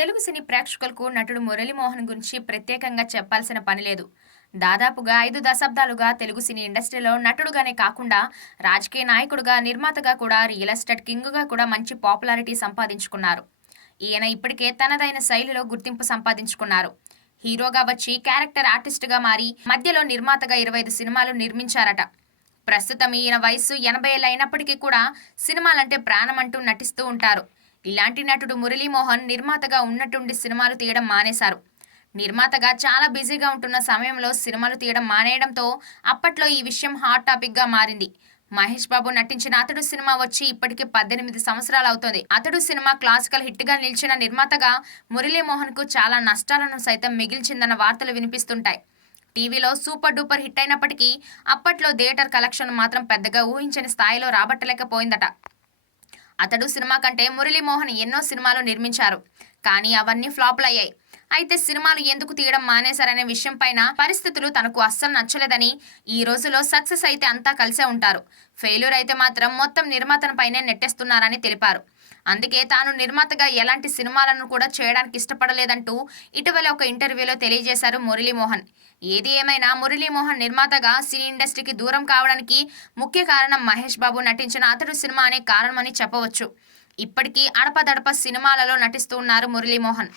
తెలుగు సినీ ప్రేక్షకులకు నటుడు మురళీమోహన్ గురించి ప్రత్యేకంగా చెప్పాల్సిన పని లేదు. దాదాపుగా 5 దశాబ్దాలుగా తెలుగు సినీ ఇండస్ట్రీలో నటుడుగానే కాకుండా రాజకీయ నాయకుడుగా, నిర్మాతగా కూడా రియల్ ఎస్టేట్ కింగ్‌గా కూడా మంచి పాపులారిటీ సంపాదించుకున్నారు. ఈయన ఇప్పటికే తనదైన శైలిలో గుర్తింపు సంపాదించుకున్నారు. హీరోగా వచ్చి క్యారెక్టర్ ఆర్టిస్ట్‌గా మారి మధ్యలో నిర్మాతగా 25 సినిమాలు నిర్మించారట. ప్రస్తుతం ఈయన వయస్సు 80 ఏళ్లు అయినప్పటికీ కూడా సినిమాలంటే ప్రాణమంటూ నటిస్తూ ఉంటారు. ఇలాంటి నటుడు మురళీమోహన్ నిర్మాతగా ఉన్నట్టుండి సినిమాలు తీయడం మానేశారు. నిర్మాతగా చాలా బిజీగా ఉంటున్న సమయంలో సినిమాలు తీయడం మానేయడంతో అప్పట్లో ఈ విషయం హాట్ టాపిక్గా మారింది. మహేష్ బాబు నటించిన అతడు సినిమా వచ్చి ఇప్పటికి 18 సంవత్సరాలు అవుతోంది. అతడు సినిమా క్లాసికల్ హిట్గా నిలిచిన నిర్మాతగా మురళీమోహన్ కు చాలా నష్టాలను సైతం మిగిల్చిందన్న వార్తలు వినిపిస్తుంటాయి. టీవీలో సూపర్ డూపర్ హిట్ అయినప్పటికీ అప్పట్లో థియేటర్ కలెక్షన్ మాత్రం పెద్దగా ఊహించని స్థాయిలో రాబట్టలేకపోయిందట. అతడు సినిమా కంటే మురళీమోహన్ ఎన్నో సినిమాలు నిర్మించారు. కానీ అవన్నీ ఫ్లాపులయ్యాయి. అయితే సినిమాలు ఎందుకు తీయడం మానేశారనే విషయం పైన పరిస్థితులు తనకు అస్సలు నచ్చలేదని, ఈ రోజులో సక్సెస్ అయితే అంతా కలిసే ఉంటారు, ఫెయిల్యూర్ అయితే మాత్రం మొత్తం నిర్మాతన పైనే నెట్టేస్తున్నారని తెలిపారు. అందుకే తాను నిర్మాతగా ఎలాంటి సినిమాలను కూడా చేయడానికి ఇష్టపడలేదంటూ ఇటీవల ఒక ఇంటర్వ్యూలో తెలియజేశారు మురళీమోహన్. ఏది ఏమైనా మురళీమోహన్ నిర్మాతగా సినీ ఇండస్ట్రీకి దూరం కావడానికి ముఖ్య కారణం మహేష్ బాబు నటించిన అతడు సినిమా అనే కారణమని చెప్పవచ్చు. ఇప్పటికీ అడపదడప సినిమాలలో నటిస్తూ ఉన్నారు మురళీమోహన్.